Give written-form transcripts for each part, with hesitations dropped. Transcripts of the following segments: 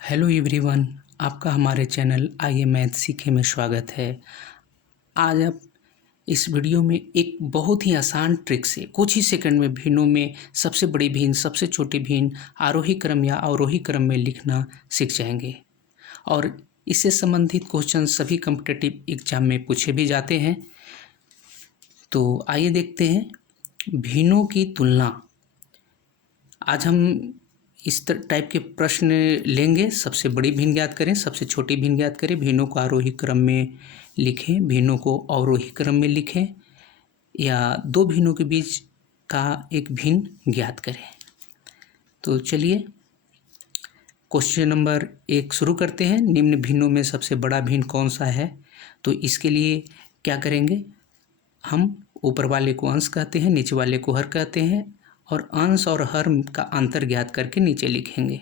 Hello everyone, आपका हमारे channel आइए मैथ सीखे में स्वागत है। आज आप इस वीडियो में एक बहुत ही आसान ट्रिक से कुछ ही सेकंड में भिन्नों में सबसे बड़ी भिन्न, सबसे छोटी भिन्न, आरोही क्रम या अवरोही क्रम में लिखना सीख जाएंगे। और इससे संबंधित क्वेश्चन सभी कॉम्पिटिटिव एग्जाम में पूछे भी जाते हैं। तो आइए देखते हैं भिन्नों की तुलना। आज हम इस टाइप के प्रश्न लेंगे। सबसे बड़ी भिन्न ज्ञात करें, सबसे छोटी भिन्न ज्ञात करें, भिन्नों को आरोही क्रम में लिखें, भिन्नों को अवरोही क्रम में लिखें, या दो भिन्नों के बीच का एक भिन्न ज्ञात करें। तो चलिए क्वेश्चन नंबर 1 शुरू करते हैं। निम्न भिन्नों में सबसे बड़ा भिन्न कौन सा है? तो इसके लिए क्या करेंगे, हम ऊपर वाले को अंश कहते हैं, नीचे वाले को हर कहते हैं, और अंश और हर का अंतर ज्ञात करके नीचे लिखेंगे।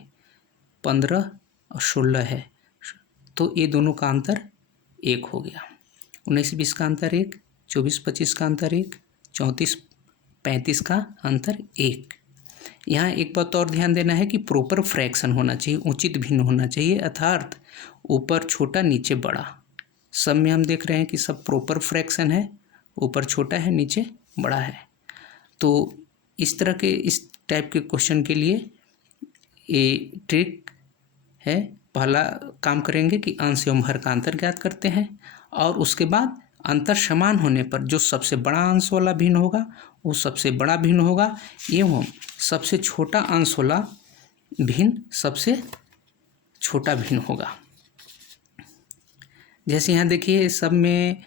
15 और 16 है, तो ये दोनों का अंतर 1 हो गया। 19-20 का अंतर 1, 24-25 का अंतर 1, 34-35 का अंतर 1। यहाँ एक बात और ध्यान देना है कि प्रॉपर फ्रैक्शन होना चाहिए, उचित भिन्न होना चाहिए, अर्थात ऊपर छोटा नीचे बड़ा। सब में हम देख रहे हैं कि सब प्रॉपर फ्रैक्शन है, ऊपर छोटा है नीचे बड़ा है। तो इस तरह के इस टाइप के क्वेश्चन के लिए ये ट्रिक है। पहला काम करेंगे कि अंश एवं हर का अंतर ज्ञात करते हैं, और उसके बाद अंतर समान होने पर जो सबसे बड़ा अंश वाला भिन्न होगा वो सबसे बड़ा भिन्न होगा, एवं सबसे छोटा अंश वाला भिन्न सबसे छोटा भिन्न होगा। जैसे यहाँ देखिए, सब में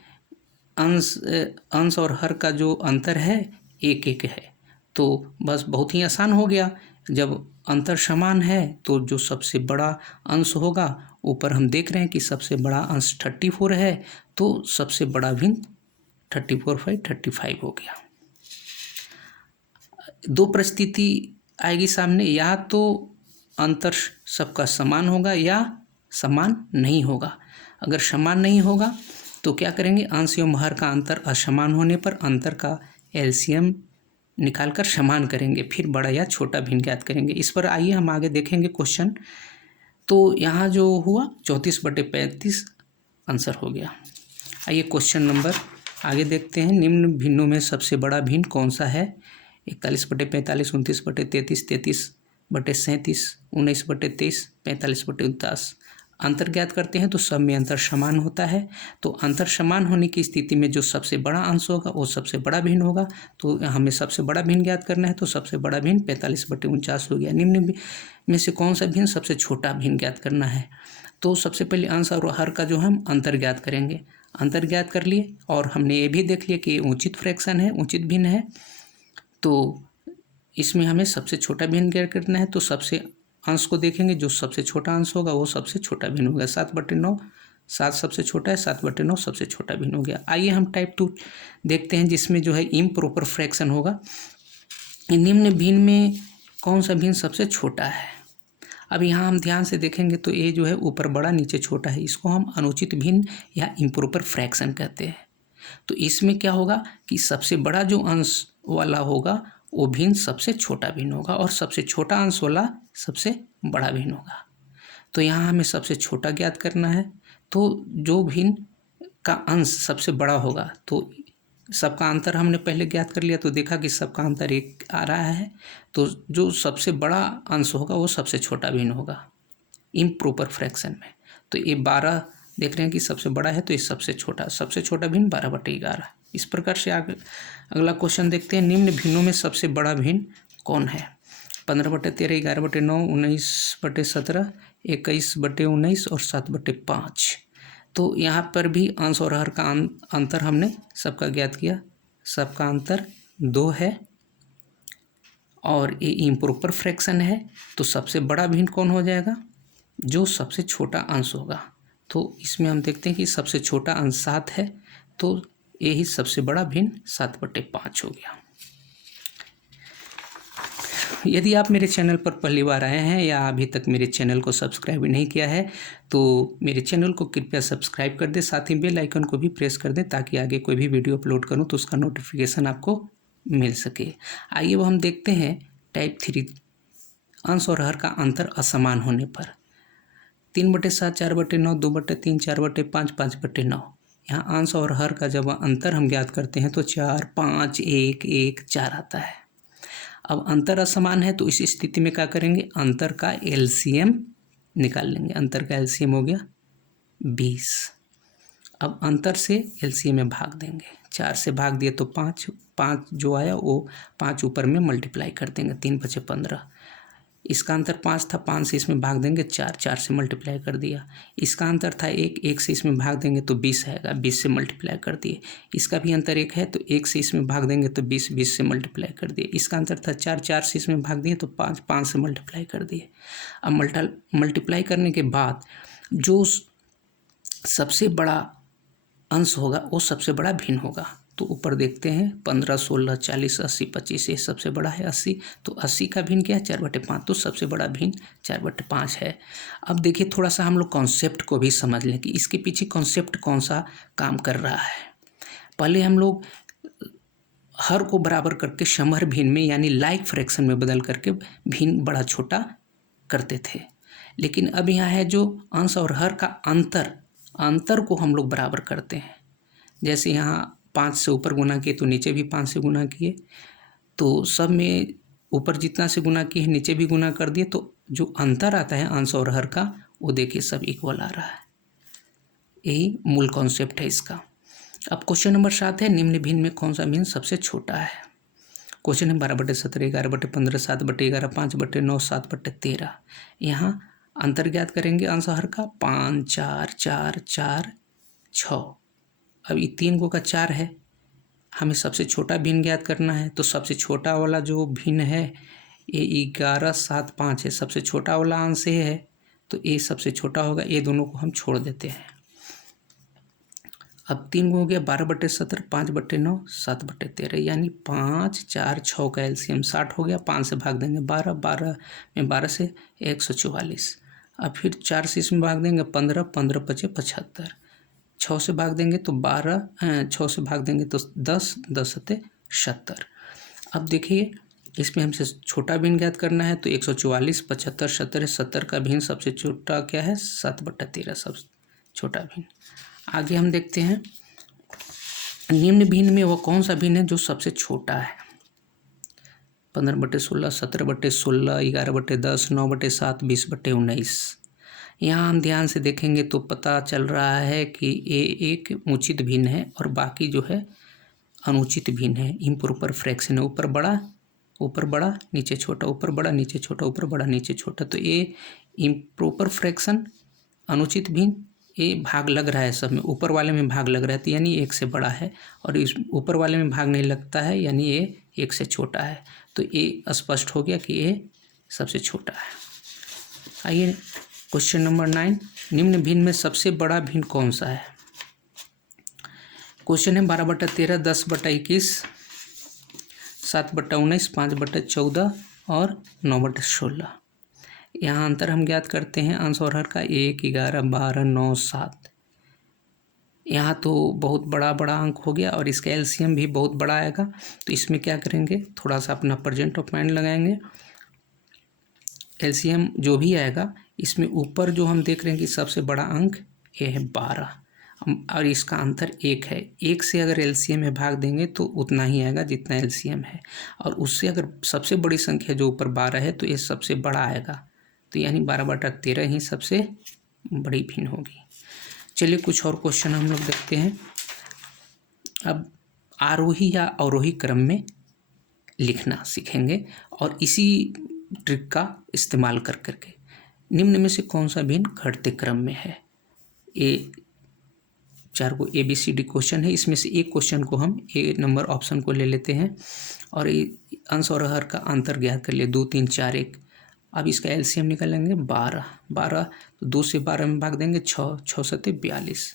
अंश और हर का जो अंतर है 1-1 है, तो बस बहुत ही आसान हो गया। जब अंतर समान है तो जो सबसे बड़ा अंश होगा, ऊपर हम देख रहे हैं कि सबसे बड़ा अंश 34 है, तो सबसे बड़ा भिन्न 34/35 हो गया। दो परिस्थिति आएगी सामने, या तो अंतर सबका समान होगा या समान नहीं होगा। अगर समान नहीं होगा तो क्या करेंगे, अंश एवं हर का अंतर असमान होने पर अंतर का एलसीएम निकालकर समान करेंगे, फिर बड़ा या छोटा भिन्न ज्ञात करेंगे। इस पर आइए हम आगे देखेंगे क्वेश्चन। तो यहाँ जो हुआ 34/35 आंसर हो गया। आइए क्वेश्चन नंबर आगे देखते हैं। निम्न भिन्नों में सबसे बड़ा भिन्न कौन सा है? 41/45, 29/33, 33/37, 19/23, 45/49। अंतर ज्ञात करते हैं तो सब में अंतर समान होता है। तो अंतर समान होने की स्थिति में जो सबसे बड़ा अंश होगा वो सबसे बड़ा भिन्न होगा। तो हमें सबसे बड़ा भिन्न ज्ञात करना है, तो सबसे बड़ा भिन्न 45/49 हो गया। निम्न में से कौन सा भिन्न सबसे छोटा भिन्न ज्ञात करना है? तो सबसे पहले अंश और हर का जो हम अंतर ज्ञात करेंगे। अंतर ज्ञात कर लिए, और हमने ये भी देख लिया कि उचित फ्रैक्शन है, उचित भिन्न है। तो इसमें हमें सबसे छोटा भिन्न ज्ञात करना है, तो सबसे अंश को देखेंगे, जो सबसे छोटा अंश होगा वो सबसे छोटा भिन्न होगा। 7/9, 7 सबसे छोटा है, 7/9 सबसे छोटा भिन्न हो गया। आइए हम टाइप 2 देखते हैं, जिसमें जो है इम्प्रॉपर फ्रैक्शन होगा। निम्न भिन्न में कौन सा भिन्न सबसे छोटा है? अब यहाँ हम ध्यान से देखेंगे तो ये जो है ऊपर बड़ा नीचे छोटा है, इसको हम अनुचित भिन्न या इम्प्रॉपर फ्रैक्शन कहते हैं। तो इसमें क्या होगा कि सबसे बड़ा जो अंश वाला होगा वो भिन्न सबसे छोटा भिन्न होगा, और सबसे छोटा अंश वाला सबसे बड़ा भिन्न होगा। तो यहाँ हमें सबसे छोटा ज्ञात करना है। तो जो भिन्न का अंश सबसे बड़ा होगा, तो सबका अंतर हमने पहले ज्ञात कर लिया, तो देखा कि सबका अंतर 1 आ रहा है। तो जो सबसे बड़ा अंश होगा वो सबसे छोटा भिन्न होगा इम्प्रॉपर फ्रैक्शन में। तो ये 12 देख रहे हैं कि सबसे बड़ा है, तो ये सबसे छोटा भिन्न 12/11। इस प्रकार से आगे अगला क्वेश्चन देखते हैं। निम्न भिन्नों में सबसे बड़ा भिन्न कौन है? 15/13, 11/9, 19/17, 21/19 और 7/5। तो यहाँ पर भी अंश और हर का अंतर हमने सबका ज्ञात किया। सबका अंतर 2 है, और ये इम्प्रॉपर फ्रैक्शन है। तो सबसे बड़ा भिन्न कौन हो जाएगा? जो सबसे छोटा अंश होगा। तो इसमें हम देखते हैं कि सबसे छोटा अंश 7 है, तो यही सबसे बड़ा भिन्न 7/5 हो गया। यदि आप मेरे चैनल पर पहली बार आए हैं या अभी तक मेरे चैनल को सब्सक्राइब नहीं किया है, तो मेरे चैनल को कृपया सब्सक्राइब कर दें, साथ ही बेल आइकन को भी प्रेस कर दें, ताकि आगे कोई भी वीडियो अपलोड करूं तो उसका नोटिफिकेशन आपको मिल सके। आइए वो हम देखते हैं टाइप 3, अंश और हर का अंतर असमान होने पर। 3/7, 4/9, 2/3, 4/5, 5/9। यहाँ अंश और हर का जब अंतर हम ज्ञात करते हैं तो 4, 5, 1, 1, 4 आता है। अब अंतर असमान है तो इस स्थिति में क्या करेंगे, अंतर का एलसीएम निकाल लेंगे। अंतर का एलसीएम हो गया 20। अब अंतर से एलसीएम में भाग देंगे। 4 से भाग दिए तो 5, 5 जो आया वो 5 ऊपर में मल्टीप्लाई कर देंगे। 3×5 = 15। इसका अंतर 5 था, 5 से इसमें भाग देंगे 4, 4 से मल्टीप्लाई कर दिया। इसका अंतर था 1, 1 से इसमें भाग देंगे तो 20 आएगा, 20 से मल्टीप्लाई कर दिए। इसका भी अंतर 1 है तो 1 से इसमें भाग देंगे तो 20, 20 से मल्टीप्लाई कर दिए। इसका अंतर था 4, 4 से इसमें भाग दिए तो 5, 5 से मल्टीप्लाई कर दिए। अब मल्टीप्लाई करने के बाद जो सबसे बड़ा अंश होगा वो सबसे बड़ा भिन्न होगा। तो ऊपर देखते हैं 15, 16, 40, 80, 25, ये सबसे बड़ा है 80। तो 80 का भिन्न क्या है, 4/5। तो सबसे बड़ा भिन्न 4/5 है। अब देखिए थोड़ा सा हम लोग कॉन्सेप्ट को भी समझ लें कि इसके पीछे कॉन्सेप्ट कौन सा काम कर रहा है। पहले हम लोग हर को बराबर करके समहर भिन्न में यानी लाइक फ्रैक्शन में बदल करके भिन्न बड़ा छोटा करते थे। लेकिन अब यहाँ है जो अंश और हर का अंतर को हम लोग बराबर करते हैं। जैसे यहाँ 5 से ऊपर गुना किए तो नीचे भी 5 से गुना किए, तो सब में ऊपर जितना से गुना किए नीचे भी गुना कर दिए, तो जो अंतर आता है अंश और हर का वो देखिए सब इक्वल आ रहा है। यही मूल कॉन्सेप्ट है इसका। अब क्वेश्चन नंबर 7 है, निम्न भिन्न में कौन सा भिन्न सबसे छोटा है। क्वेश्चन है 12/17, 11/15, 7/11, 5/9, 7/13। यहाँ अंतर ज्ञात करेंगे अंश हर का। 5, 4, 4, 4, 6। अब ये 3 को का 4 है, हमें सबसे छोटा भिन्न ज्ञात करना है। तो सबसे छोटा वाला जो भिन्न है ये 11, 7, 5 है। सबसे छोटा वाला अंश ये है तो ये सबसे छोटा होगा। ये दोनों को हम छोड़ देते हैं। अब 3 को हो गया 12/17, 5/9, 7/13, यानी 5, 4, 6 का एलसीएम 60 हो गया। 5 से भाग देंगे 12, 12 में 12 से 144। अब फिर 4 से इसमें भाग देंगे 15, 15×5 = 75। 6 से भाग देंगे तो 12, 6 से भाग देंगे तो 10, 10 × 70। अब देखिए इसमें हमसे छोटा भिन्न ज्ञात करना है तो 144, 75, 70 है। 70 का भिन्न सबसे छोटा क्या है, 7/13 सबसे छोटा भिन्न। आगे हम देखते हैं निम्न भिन्न में वो कौन सा भिन्न है जो सबसे छोटा है। 15/16, 17/16, 11/10, 9/7, 20/19। यहाँ हम ध्यान से देखेंगे तो पता चल रहा है कि ये एक उचित भिन्न है और बाकी जो है अनुचित भिन्न है। इम्प्रॉपर फ्रैक्शन है, ऊपर बड़ा नीचे छोटा, ऊपर बड़ा नीचे छोटा, ऊपर बड़ा नीचे छोटा। तो ये इम्प्रॉपर फ्रैक्शन, अनुचित भिन्न, ये भाग लग रहा है सब में। ऊपर वाले में भाग लग रहा है तो यानी 1 से बड़ा है, और इस ऊपर वाले में भाग नहीं लगता है यानी ये 1 से छोटा है। तो ये स्पष्ट हो गया कि ये सबसे छोटा है। आइए क्वेश्चन नंबर 9, निम्न भिन्न में सबसे बड़ा भिन्न कौन सा है। क्वेश्चन है 12/13, 10/21, 7/19, 5/14 और 9/16। यहाँ अंतर हम ज्ञात करते हैं अंश और हर का। 1, 11, 12, 9, 7। यहाँ तो बहुत बड़ा अंक हो गया और इसका एलसीएम भी बहुत बड़ा आएगा। तो इसमें क्या करेंगे, थोड़ा सा अपना प्रेजेंट ऑफ माइंड लगाएंगे। एलसीएम जो भी आएगा इसमें ऊपर जो हम देख रहे हैं कि सबसे बड़ा अंक ये है 12 और इसका अंतर 1 है। 1 से अगर एलसीएम में भाग देंगे तो उतना ही आएगा जितना एलसीएम है, और उससे अगर सबसे बड़ी संख्या जो ऊपर 12 है तो ये सबसे बड़ा आएगा। तो यानी 12/13 ही सबसे बड़ी भिन्न होगी। चलिए कुछ और क्वेश्चन हम लोग देखते हैं। अब आरोही या अवरोही क्रम में लिखना सीखेंगे और इसी ट्रिक का इस्तेमाल कर करके निम्न में से कौन सा भिन्न घटते क्रम में है। ये 4 को ABCD क्वेश्चन है, इसमें से एक क्वेश्चन को हम ए नंबर ऑप्शन को ले लेते हैं और अंश और हर का अंतर ज्ञात कर लिए। 2, 3, 4, 1। अब इसका एलसीएम निकालेंगे 12, 12 तो 2 से 12 में भाग देंगे 6, 6 × 7 = 42।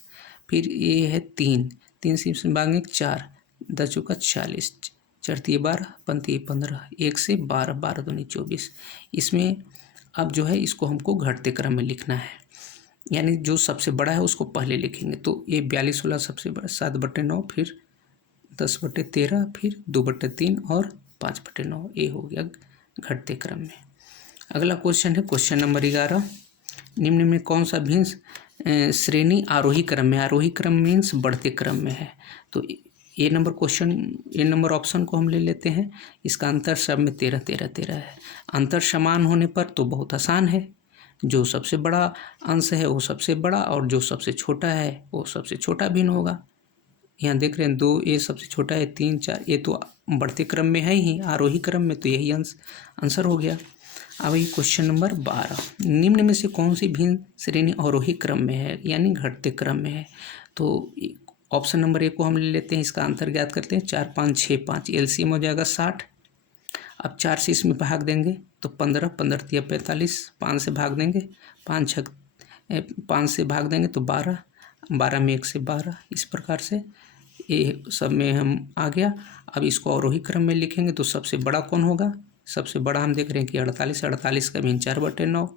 फिर ये है 3, 3 से इसमें भागेंगे 4, 10 चौका 40, 4 × 12, 5 × 15, 1 से 12, 12 दूनी 24। इसमें अब जो है इसको हमको घटते क्रम में लिखना है, यानी जो सबसे बड़ा है उसको पहले लिखेंगे। तो ये 42 वाला सबसे बड़ा, 7/9, फिर 10/13, फिर 2/3 और 5/9। ये हो गया घटते क्रम में। अगला क्वेश्चन है क्वेश्चन नंबर 11, निम्न में कौन सा भिन्न श्रेणी आरोही क्रम में, आरोही क्रम मीन्स बढ़ते क्रम में है। तो ए नंबर ऑप्शन को हम ले लेते हैं। इसका अंतर सब में 13 13 13 है। अंतर समान होने पर तो बहुत आसान है, जो सबसे बड़ा अंश है वो सबसे बड़ा और जो सबसे छोटा है वो सबसे छोटा भिन्न होगा। यहाँ देख रहे हैं 2, ये सबसे छोटा है, 3 4, ये तो बढ़ते क्रम में है ही, आरोही क्रम में, तो यही आंसर हो गया। अब ये क्वेश्चन नंबर 12, निम्न में से कौन सी भिन्न श्रेणी अवरोही क्रम में है यानी घटते क्रम में है। तो ऑप्शन नंबर ए को हम ले लेते हैं। इसका अंतर ज्ञात करते हैं। 4 5 6 5, एलसीएम हो जाएगा 60। अब 4 से इसमें भाग देंगे तो 15, 15 तिया 45, 5 से भाग देंगे, 5 से भाग देंगे तो 12, 12 में 1 से 12। इस प्रकार से ये सब में हम आ गया। अब इसको अवरोही क्रम में लिखेंगे तो सबसे बड़ा कौन होगा। सबसे बड़ा हम देख रहे हैं कि 48, 48 का भिन्न 4/9,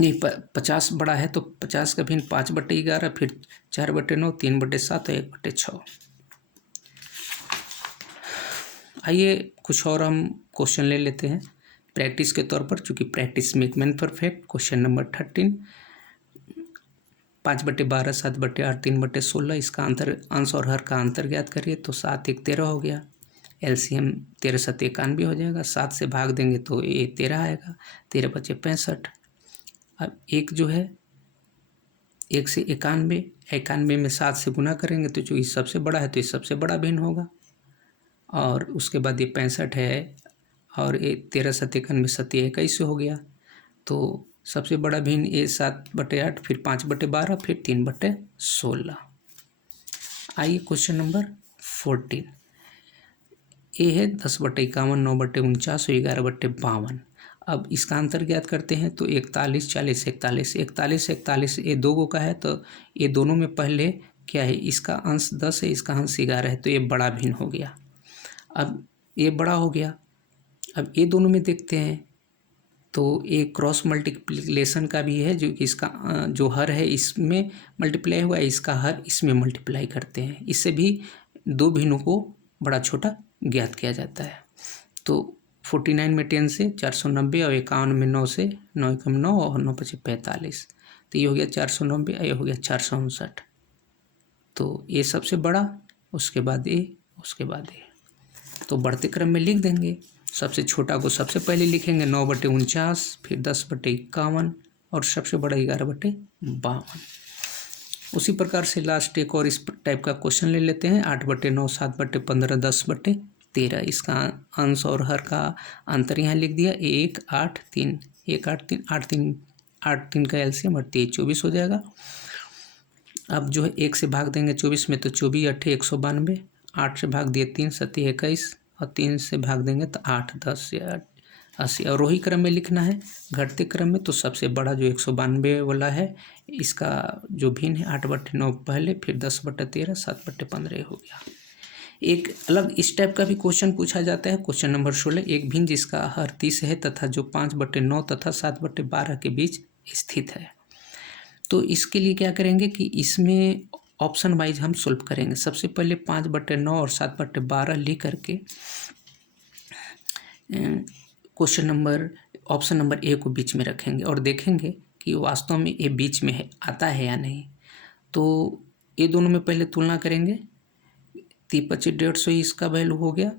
नहीं 50 बड़ा है तो 50 का भिन्न 5/11, फिर 4/9, 3/7 और 1/6। आइए कुछ और हम क्वेश्चन ले लेते हैं प्रैक्टिस के तौर पर, चूँकि practice make man perfect. Question number 13, 5/12, 7/8, 3/16, इसका अंश और हर का अंतर ज्ञात करिए। तो 7 1 13 हो गया, एलसीएम 13 7 91 हो जाएगा। 7 से भाग देंगे तो ये 13 आएगा, 13 बचे 65। अब एक जो है 1 से 91, 91 में 7 से गुना करेंगे तो जो इस सबसे बड़ा है तो इस सबसे बड़ा भिन्न होगा। और उसके बाद ये 65 है और ये 13 7 91, 7 21 हो गया। तो सबसे बड़ा भिन्न ये 7/8, फिर 5/12, फिर 3/16। आइए क्वेश्चन नंबर 14, ए है 10/51, 9/49 और 11/52। अब इसका अंतर ज्ञात करते हैं। तो 41 40 41, 41 41 ये 2 गो का है, तो ये दोनों में पहले क्या है, इसका अंश 10 है, इसका अंश 11 है, तो ये बड़ा भिन्न हो गया। अब ये बड़ा हो गया। अब ये दोनों में देखते हैं तो ये क्रॉस मल्टीप्लिकेशन का भी है, जो कि इसका जो हर है इसमें मल्टीप्लाई हुआ है, इसका हर इसमें मल्टीप्लाई करते हैं। इससे भी 2 भिन्नों को बड़ा छोटा ज्ञात किया जाता है। तो 49 में 10 से 490 और 51 में 9 से 9 एकम 9 और 9 पचे 45, तो ये हो गया 490, ये हो गया 459। तो ये सबसे बड़ा, उसके बाद ये, उसके बाद ये, तो बढ़ते क्रम में लिख देंगे। सबसे छोटा को सबसे पहले लिखेंगे 9/49, फिर 10/51 और सबसे बड़ा 11/52। उसी प्रकार से लास्ट एक और इस टाइप का क्वेश्चन ले लेते हैं। 8/9, 7/15, 10/13, इसका अंश और हर का अंतर यहाँ लिख दिया। 1 8 3, 1 8 3, 8 3 का एलसीएम और 23 24 हो जाएगा। अब जो है 1 से भाग देंगे 24 में तो 24 8 192, 8 से भाग दिए 3 7 21 और 3 से भाग देंगे तो 8 10 या 80। और रोही क्रम में लिखना है। घटते क्रम में तो सबसे बड़ा जो 192 वाला है, इसका जो भिन्न है 8/9 पहले, फिर 10/13, 7/15 हो गया। एक अलग इस टाइप का भी क्वेश्चन पूछा जाता है। क्वेश्चन नंबर 16, एक भिन्न जिसका हर 30 है तथा जो 5/9 तथा 7/12 के बीच स्थित है। तो इसके लिए क्या करेंगे कि इसमें ऑप्शन वाइज हम सोल्व करेंगे। सबसे पहले 5/9 और 7/12 लिख करके question number option number A को बीच में रखेंगे और देखेंगे कि वास्तव में ये बीच में है, आता है या नहीं। तो ये दोनों में पहले तुलना करेंगे। 3 25 150 इसका वैल्यू हो गया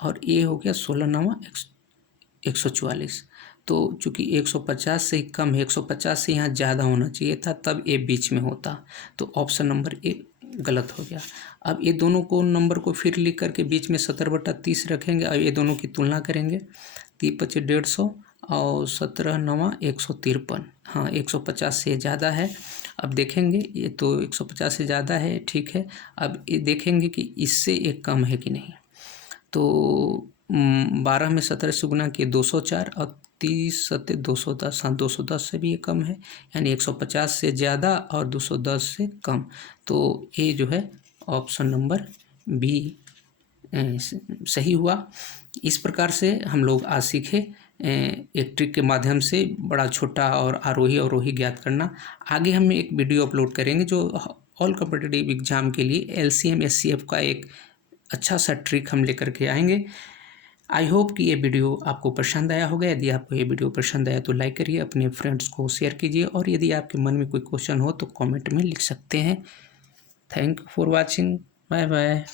और ये हो गया 16 9 144। तो चूँकि 150 से कम है, 150 से यहाँ ज़्यादा होना चाहिए था, तब ये बीच में होता। तो ऑप्शन नंबर ए गलत हो गया। अब ये दोनों को नंबर को फिर लिख करके बीच में 70/30 रखेंगे और ये दोनों की तुलना करेंगे। 3 25 150 और 17 9 153। हाँ, 150 से ज़्यादा है। अब देखेंगे, ये तो 150 से ज़्यादा है, ठीक है। अब ये देखेंगे कि इससे एक कम है कि नहीं। तो 12 में 17 से गुना किए 204 और 30 7 210। हाँ, 210 से भी ये कम है, यानी 150 से ज़्यादा और 210 से कम। तो ये जो है ऑप्शन नंबर बी सही हुआ। इस प्रकार से हम लोग आज सीखे एक ट्रिक के माध्यम से बड़ा छोटा और आरोही अवरोही ज्ञात करना। आगे हम एक वीडियो अपलोड करेंगे जो ऑल कॉम्पिटिटिव एग्जाम के लिए LCM SCF का एक अच्छा सा ट्रिक हम लेकर के आएंगे। आई होप कि ये वीडियो आपको पसंद आया होगा। यदि आपको ये वीडियो पसंद आया तो लाइक करिए, अपने फ्रेंड्स को शेयर कीजिए, और यदि आपके मन में कोई क्वेश्चन हो तो कमेंट में लिख सकते हैं। Thank you for watching. Bye bye.